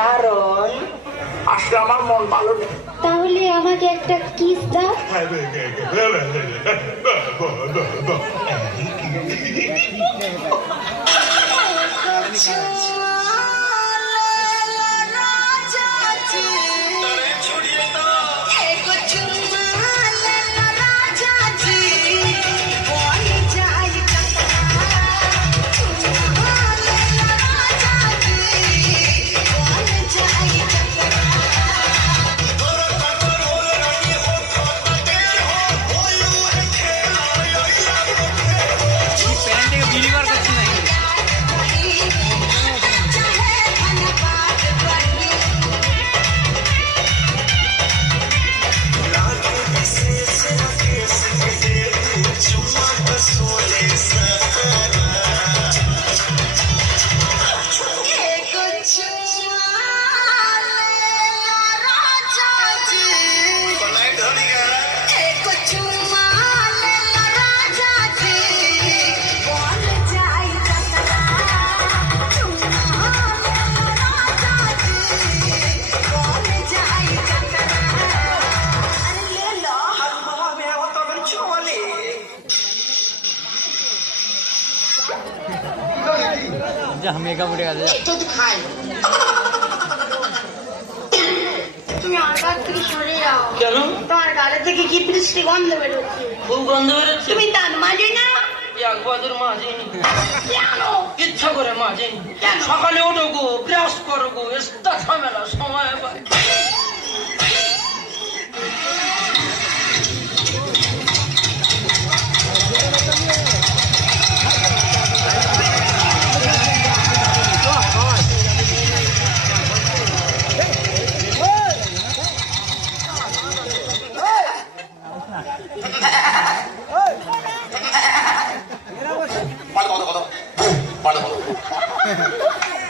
কারণ আজকে আমার মন ভালো নেই। তাহলে আমাকে একটা কিস দাও। মেকআপ উঠে গেছে। তুমি আমার থেকে সরে যাও। কেন? তোমার গালে থেকে কি বৃষ্টি গন্ধ বেরোচ্ছে। খুব গন্ধ বেরোচ্ছে। তুমি তার মাঝে না একবারের মাজেনি, কেন? ইচ্ছা করে মাজেনি। সকালে ওঠো গো, ব্রাশ করো গো, এস্তা ঝামেলা সময় পায়।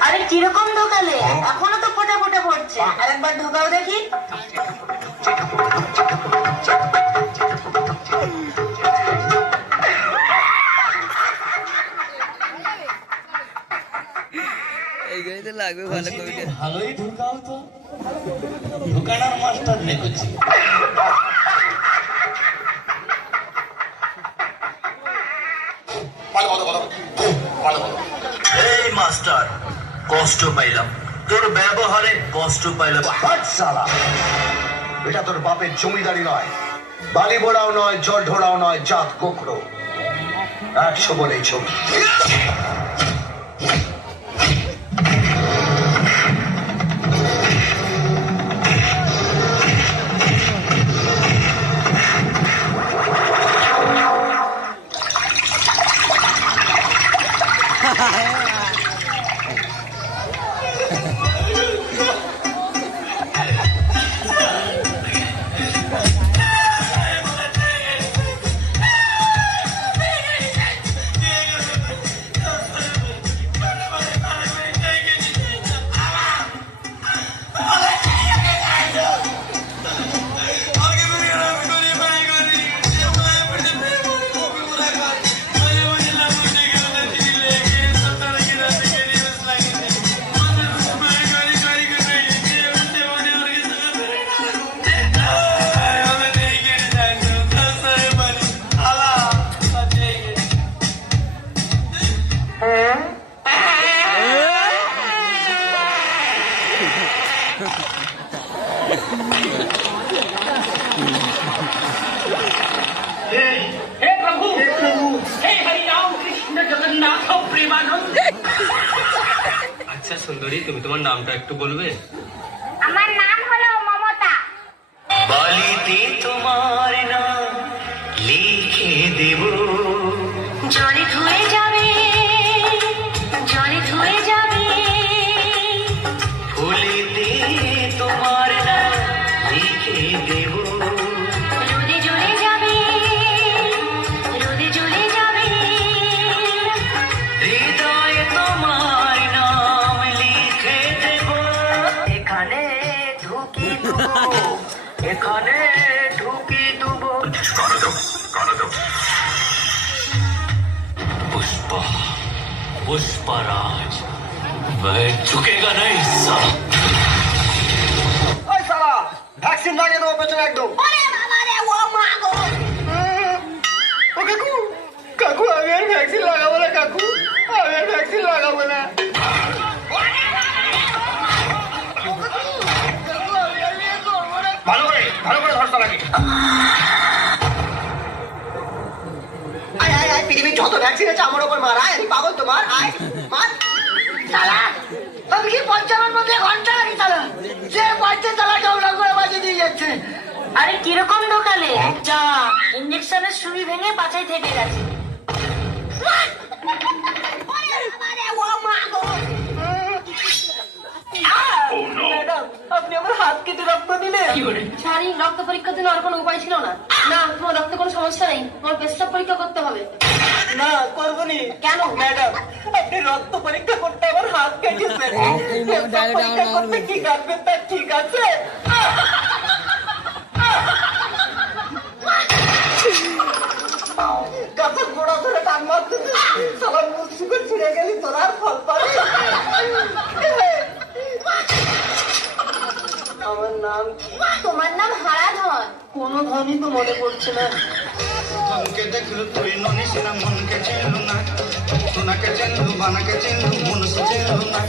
আরে কিরকম ঢোকালে? এখনো তো ফোটা ফোটা পড়ছে, আরেকবার ঢোকাও দেখি। লাগবে ভালো করে। ভালোই ঢুকাও তো, ঢুকানোর মাস্টার নেমেছি। এই মাস্টার, কষ্ট পাইলাম, তোর ব্যবহারে কষ্ট পাইলাম। শালা, এটা তোর বাপের জমিদারি নয়, বালি বোড়াও নয়, জল ঢোড়াও নয়, জাত গোখরো। 100 বলেই ছবি। আচ্ছা সুন্দরী, তুমি তোমার নামটা একটু বলবে? আমার নাম হলো মমতা। বালিতে তোমার নাম লিখে দেব, জলে ধুয়ে যাবে, জলে ধুয়ে যাবে। ফুলেতে তোমার নাম লিখে দেব, রোদে জ্বলে যাবে, রোদে জ্বলে যাবে। হৃদয়ে তোমার নাম লিখে দেব। এখানে ঢুকি দেব, এখানে ঢুকি দেব। पुष्पा, पुष्पराज, वह झुकेगा नहीं साला। ভ্যাকসিন লাগিয়ে দেবো পেছনে একদম। ওরে বাবা রে, ও মা গো। ও কাকু, কাকু আমি আর ভ্যাকসিন লাগাবো না কাকু, আমি আর ভ্যাকসিন লাগাবো না। ভালো করে ধরতে লাগে। আয় আয় আয়, পৃথিবীর যত ভ্যাকসিন আছে আমার ওপর মার। আয়, আমি পাগল তো, মার, আয় মার। শালা, আমি কি 55 ঘন্টা আগে চালা, যে বাচ্চা চালা ঝগড়া করে বাজিয়ে দিয়ে যাচ্ছে। আরে কিরকম ঢোকালে? যা, ইঞ্জেকশনের সুই ভেঙে পাছায় থেকে গেছে। ম্যাডাম, আপনি আমার হাত কেটে রক্ত দিলেন। শারীরিক রক্ত পরীক্ষার জন্য আর কোনো উপায় ছিল না? না, তোমার রক্তে কোনো সমস্যা নেই, তোমার পেশাব পরীক্ষা করতে হবে। না, করবনি। কেন? ম্যাডাম, আপনি রক্ত পরীক্ষা করতে আমার হাত কেটেছেন। পেশাব পরীক্ষা করতে কি কাটবেন তা ঠিক আছে? গাছের গোড়া ধরে টান মারতেছে, সালাম মুসুকে ছিঁড়ে গেলি তোরা আর ফল পাবি। আমার নাম কি? তোমার নাম হারাধন। কোনো ধনই তো মনে পড়ছে না। ধনকে দেখলু তুই ননি সিনা মনকে চিনলু না, সোনাকে চিনলু বানাকে চিনলু মন চিনলু না।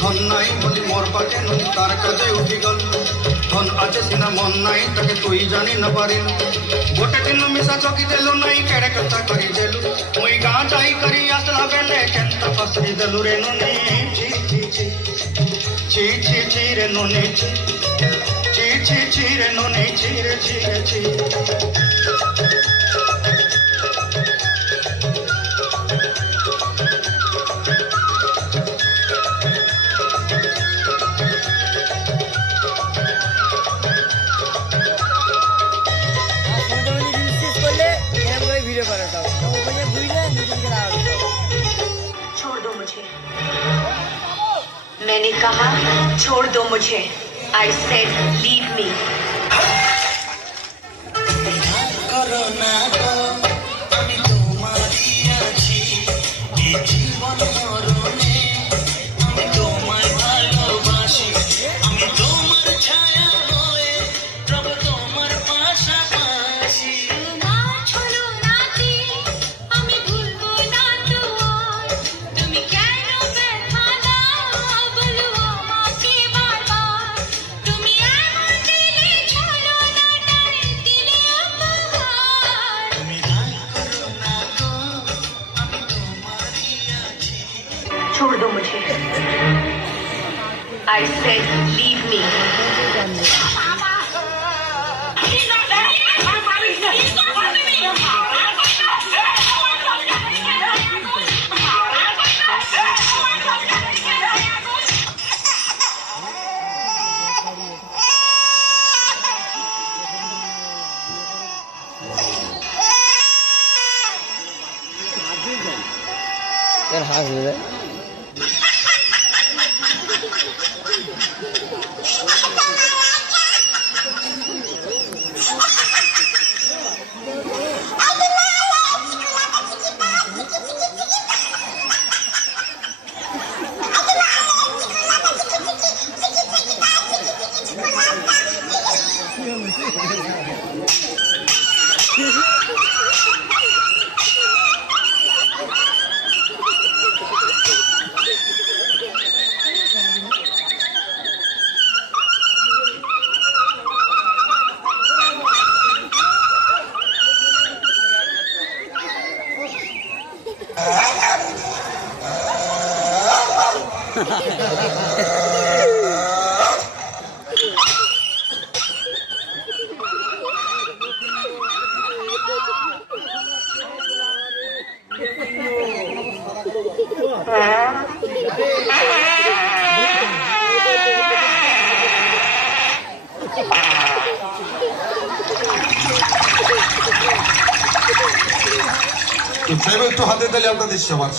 ধন নাই বলি মোর পাকে নদী তার কাজে উঠি গল, ধন আছে সিনা মন নাই তাকে তুই জানি না পারিল। গোটে দিন মিশা চকি দেলু নাই কেড়ে কথা করি দেলু, মুই গাঁ যাই করি আসলা বেলে কেনতা পাসরি দেলু রে ননি। ছি ছি ছি ছি ছি ছি রে ননি, ছি ছি ছি ছি রে ননি, ছি রে ছি রে ছি। ভিডিও করে সব ওখানে বুঝলে নিজেকে লাগাবে। छोड़ दो मुझे, मैंने कहा छोड़ दो मुझे। I said leave me. আমি তোমারই আছি এই জীবন মরণে, আমি তোমায় ভালোবাসি, আমি তোমার ছায়া হয়ে রব তোমার পাশাপাশি। আমি ভুলবো না তোমার, তুমি কেন ব্যথা দাও বলো আমাকে বারবার। তুমি এমন দিলে ছলো না টান দিলে উপহার। তুমি রাগ করো না গো, আমি তোমারই আছি। छोड़ दो मुझे। I said leave me. यार हाथ একটু হাতে দিলে আপনাদের সবার